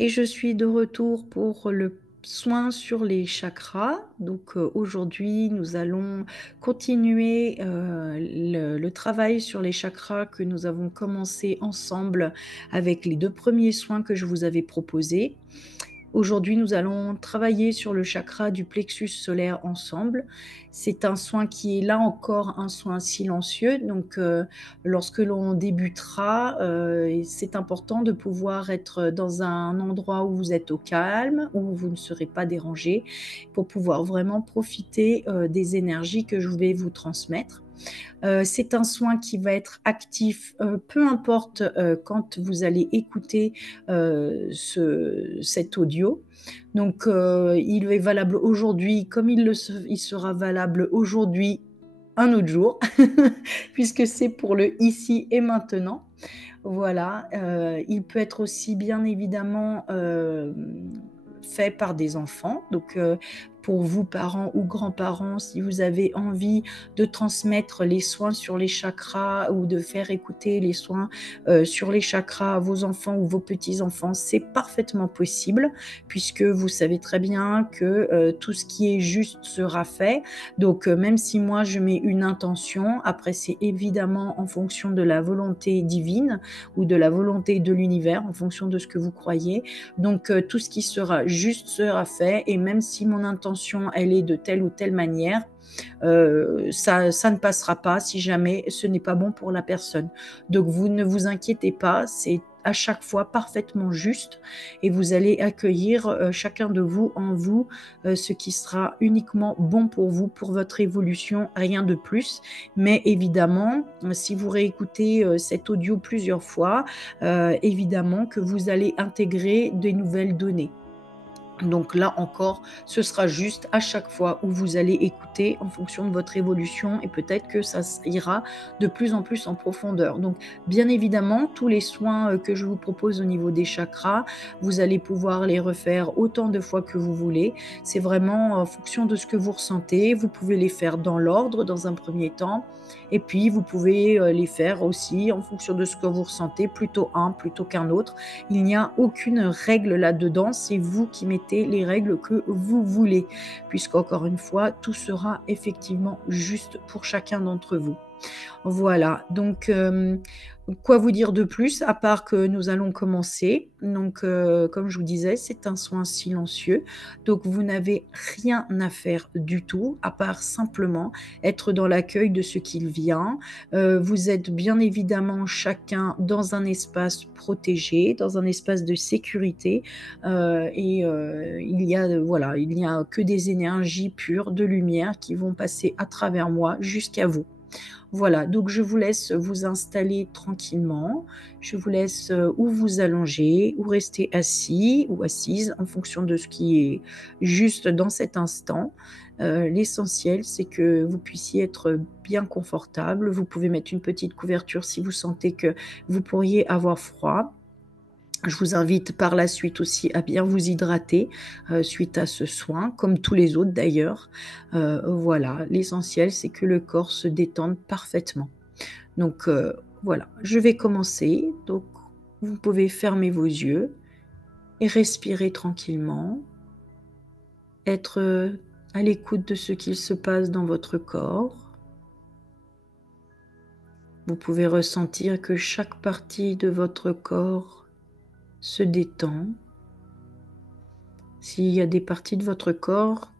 Et je suis de retour pour le soin sur les chakras. Donc, aujourd'hui, nous allons continuer, le travail sur les chakras que nous avons commencé ensemble avec les 2 premiers soins que je vous avais proposés. Aujourd'hui, nous allons travailler sur le chakra du plexus solaire ensemble. C'est un soin qui est là encore un soin silencieux, donc lorsque l'on débutera, c'est important de pouvoir être dans un endroit où vous êtes au calme, où vous ne serez pas dérangé, pour pouvoir vraiment profiter, des énergies que je vais vous transmettre. C'est un soin qui va être actif, peu importe, quand vous allez écouter, cet audio. Donc, il est valable aujourd'hui comme il sera valable aujourd'hui, un autre jour, puisque c'est pour le ici et maintenant. Voilà, il peut être aussi bien évidemment, fait par des enfants. Donc, pour vous parents ou grands-parents, si vous avez envie de transmettre les soins sur les chakras ou de faire écouter les soins, sur les chakras à vos enfants ou vos petits-enfants, c'est parfaitement possible puisque vous savez très bien que, tout ce qui est juste sera fait. Donc, même si moi je mets une intention, après c'est évidemment en fonction de la volonté divine ou de la volonté de l'univers en fonction de ce que vous croyez. Donc, tout ce qui sera juste sera fait et même si mon intention, elle est de telle ou telle manière, ça ne passera pas si jamais ce n'est pas bon pour la personne. Donc vous ne vous inquiétez pas, c'est à chaque fois parfaitement juste et vous allez accueillir, chacun de vous en vous, ce qui sera uniquement bon pour vous, pour votre évolution, rien de plus. Mais évidemment, si vous réécoutez, cet audio plusieurs fois, évidemment que vous allez intégrer des nouvelles données. Donc là encore, ce sera juste à chaque fois où vous allez écouter en fonction de votre évolution et peut-être que ça ira de plus en plus en profondeur. Donc bien évidemment, tous les soins que je vous propose au niveau des chakras, vous allez pouvoir les refaire autant de fois que vous voulez. C'est vraiment en fonction de ce que vous ressentez. Vous pouvez les faire dans l'ordre dans un premier temps et puis vous pouvez les faire aussi en fonction de ce que vous ressentez, plutôt un plutôt qu'un autre. Il n'y a aucune règle là-dedans, c'est vous qui mettez les règles que vous voulez, puisqu'encore une fois, tout sera effectivement juste pour chacun d'entre vous. Voilà, donc quoi vous dire de plus à part que nous allons commencer. Donc comme je vous disais, c'est un soin silencieux, donc vous n'avez rien à faire du tout, à part simplement être dans l'accueil de ce qu'il vient. Vous êtes bien évidemment chacun dans un espace protégé, dans un espace de sécurité, il y a, voilà, il n'y a que des énergies pures, de lumière qui vont passer à travers moi jusqu'à vous. Voilà, donc je vous laisse vous installer tranquillement. Je vous laisse, ou vous allonger ou rester assis ou assise en fonction de ce qui est juste dans cet instant. L'essentiel, c'est que vous puissiez être bien confortable. Vous pouvez mettre une petite couverture si vous sentez que vous pourriez avoir froid. Je vous invite par la suite aussi à bien vous hydrater, suite à ce soin, comme tous les autres d'ailleurs. Voilà, l'essentiel, c'est que le corps se détende parfaitement. Donc, voilà, je vais commencer. Donc, vous pouvez fermer vos yeux et respirer tranquillement, être, à l'écoute de ce qu'il se passe dans votre corps. Vous pouvez ressentir que chaque partie de votre corps se détend. S'il y a des parties de votre corps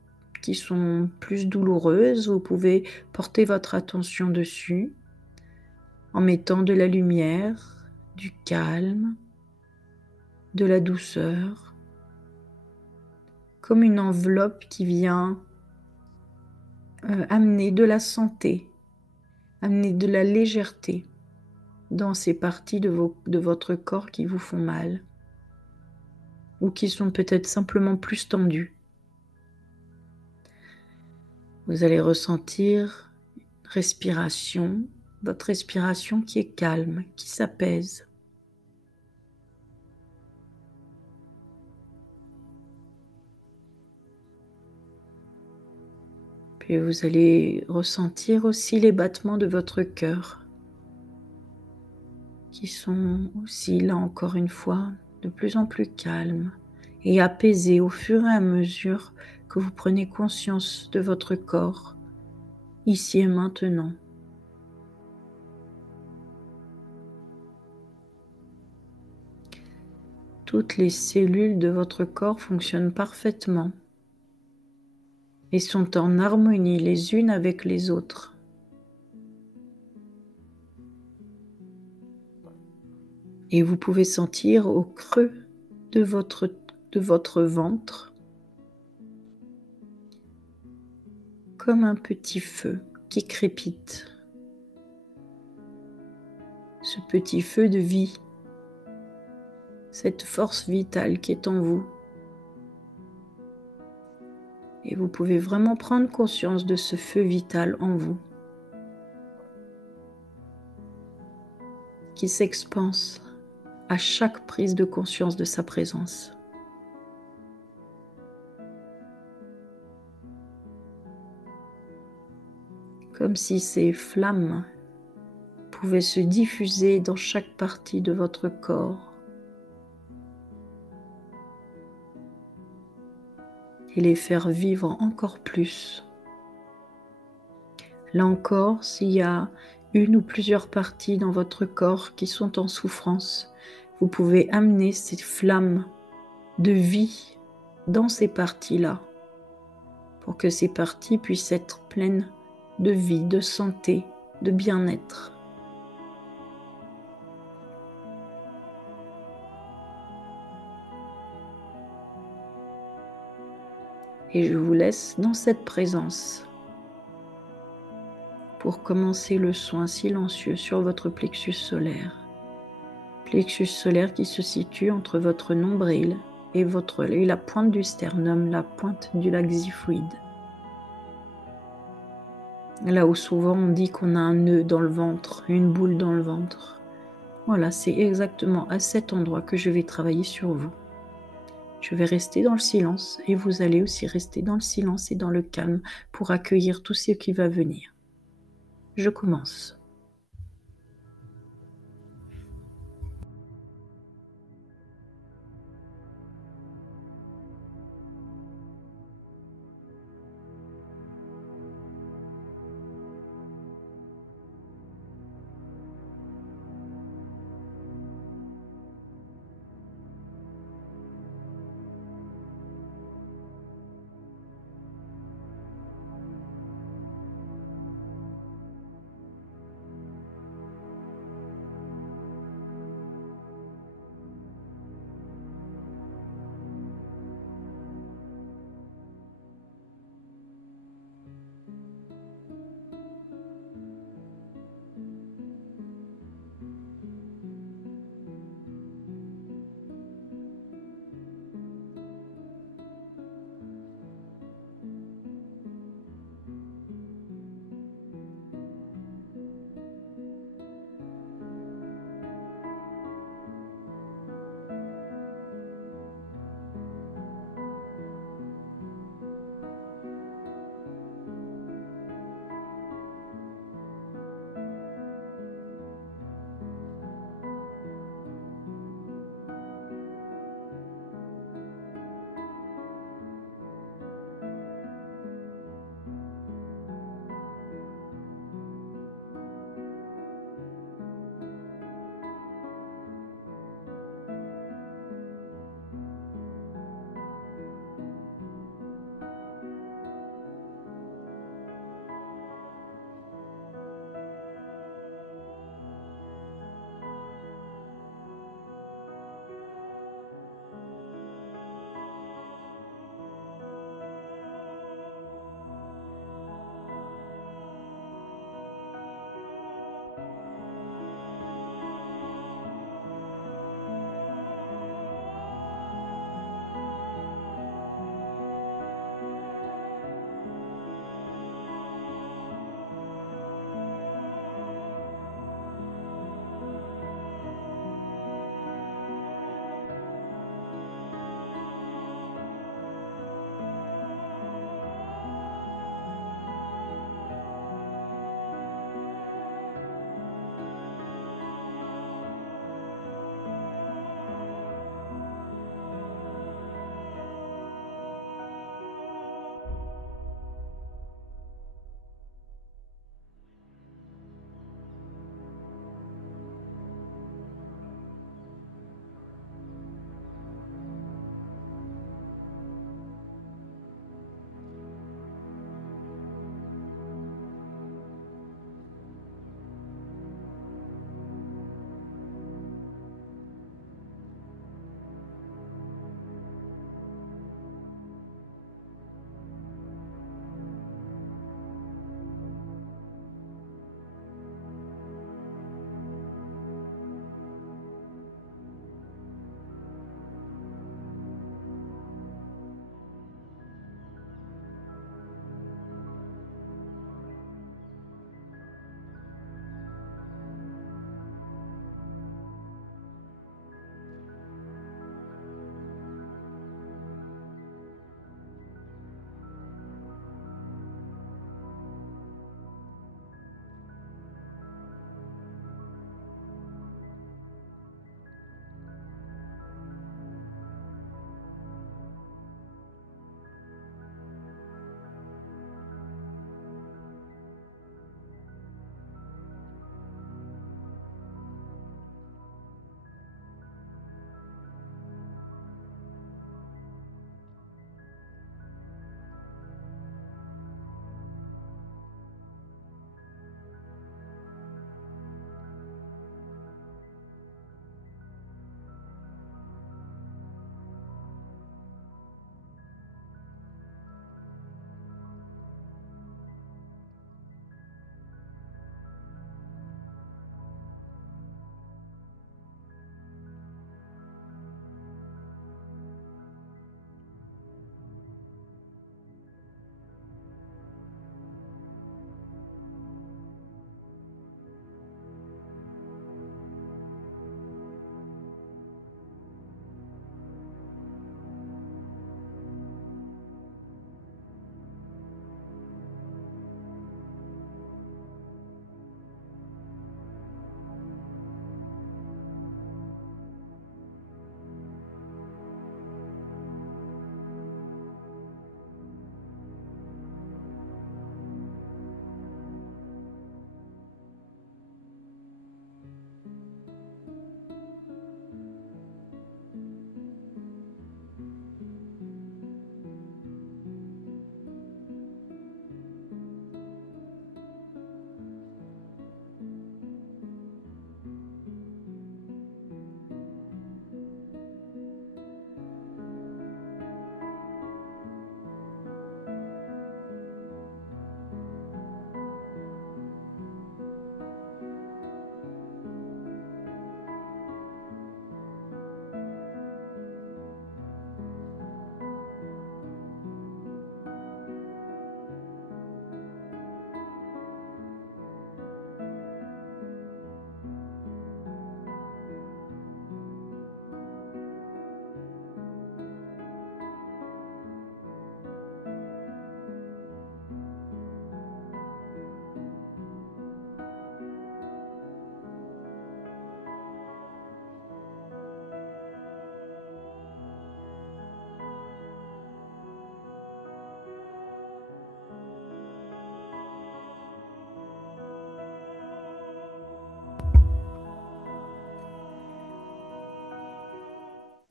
qui sont plus douloureuses, vous pouvez porter votre attention dessus en mettant de la lumière, du calme, de la douceur, comme une enveloppe qui vient amener de la santé, amener de la légèreté dans ces parties de votre corps qui vous font mal ou qui sont peut-être simplement plus tendues. Vous allez ressentir respiration, votre respiration qui est calme, qui s'apaise. Puis vous allez ressentir aussi les battements de votre cœur qui sont aussi là encore une fois de plus en plus calme et apaisé au fur et à mesure que vous prenez conscience de votre corps, ici et maintenant. Toutes les cellules de votre corps fonctionnent parfaitement et sont en harmonie les unes avec les autres. Et vous pouvez sentir au creux de votre ventre comme un petit feu qui crépite. Ce petit feu de vie, cette force vitale qui est en vous. Et vous pouvez vraiment prendre conscience de ce feu vital en vous, qui s'expanse à chaque prise de conscience de sa présence. Comme si ces flammes pouvaient se diffuser dans chaque partie de votre corps et les faire vivre encore plus. Là encore, s'il y a une ou plusieurs parties dans votre corps qui sont en souffrance, vous pouvez amener ces flammes de vie dans ces parties-là, pour que ces parties puissent être pleines de vie, de santé, de bien-être. Et je vous laisse dans cette présence pour commencer le soin silencieux sur votre plexus solaire. Plexus solaire qui se situe entre votre nombril et la pointe du sternum, la pointe du lac xiphoïde. Là où souvent on dit qu'on a un nœud dans le ventre, une boule dans le ventre. Voilà, c'est exactement à cet endroit que je vais travailler sur vous. Je vais rester dans le silence et vous allez aussi rester dans le silence et dans le calme pour accueillir tout ce qui va venir. Je commence.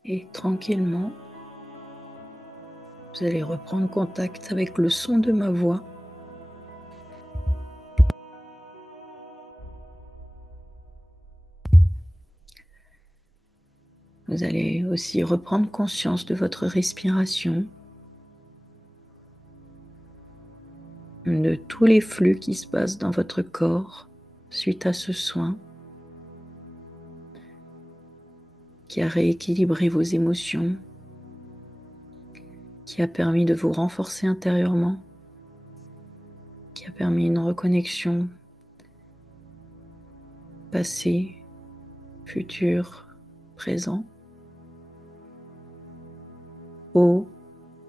Et tranquillement, vous allez reprendre contact avec le son de ma voix. Vous allez aussi reprendre conscience de votre respiration, de tous les flux qui se passent dans votre corps suite à ce soin qui a rééquilibré vos émotions, qui a permis de vous renforcer intérieurement, qui a permis une reconnexion passé, futur, présent, haut,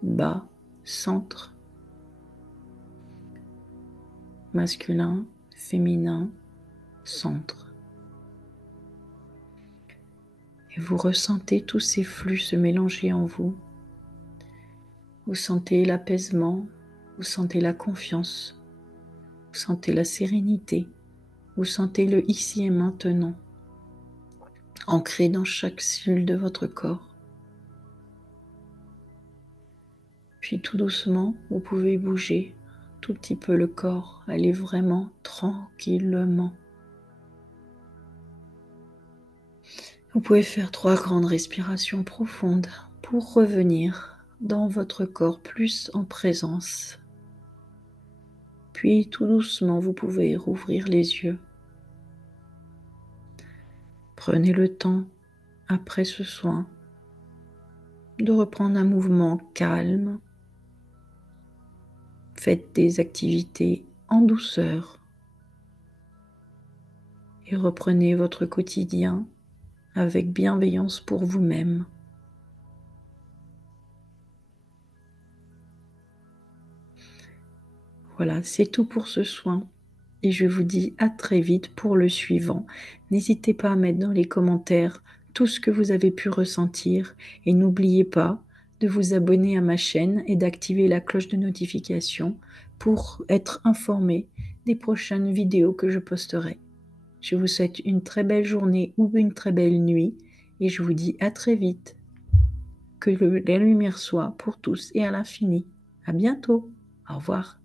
bas, centre, masculin, féminin, centre. Et vous ressentez tous ces flux se mélanger en vous. Vous sentez l'apaisement, vous sentez la confiance, vous sentez la sérénité, vous sentez le ici et maintenant, ancré dans chaque cellule de votre corps. Puis tout doucement, vous pouvez bouger tout petit peu le corps, aller vraiment tranquillement. Vous pouvez faire 3 grandes respirations profondes pour revenir dans votre corps plus en présence. Puis tout doucement, vous pouvez rouvrir les yeux. Prenez le temps, après ce soin, de reprendre un mouvement calme. Faites des activités en douceur et reprenez votre quotidien avec bienveillance pour vous-même. Voilà, c'est tout pour ce soin et je vous dis à très vite pour le suivant. N'hésitez pas à mettre dans les commentaires tout ce que vous avez pu ressentir et n'oubliez pas de vous abonner à ma chaîne et d'activer la cloche de notification pour être informé des prochaines vidéos que je posterai. Je vous souhaite une très belle journée ou une très belle nuit et je vous dis à très vite. Que la lumière soit pour tous et à l'infini. À bientôt. Au revoir.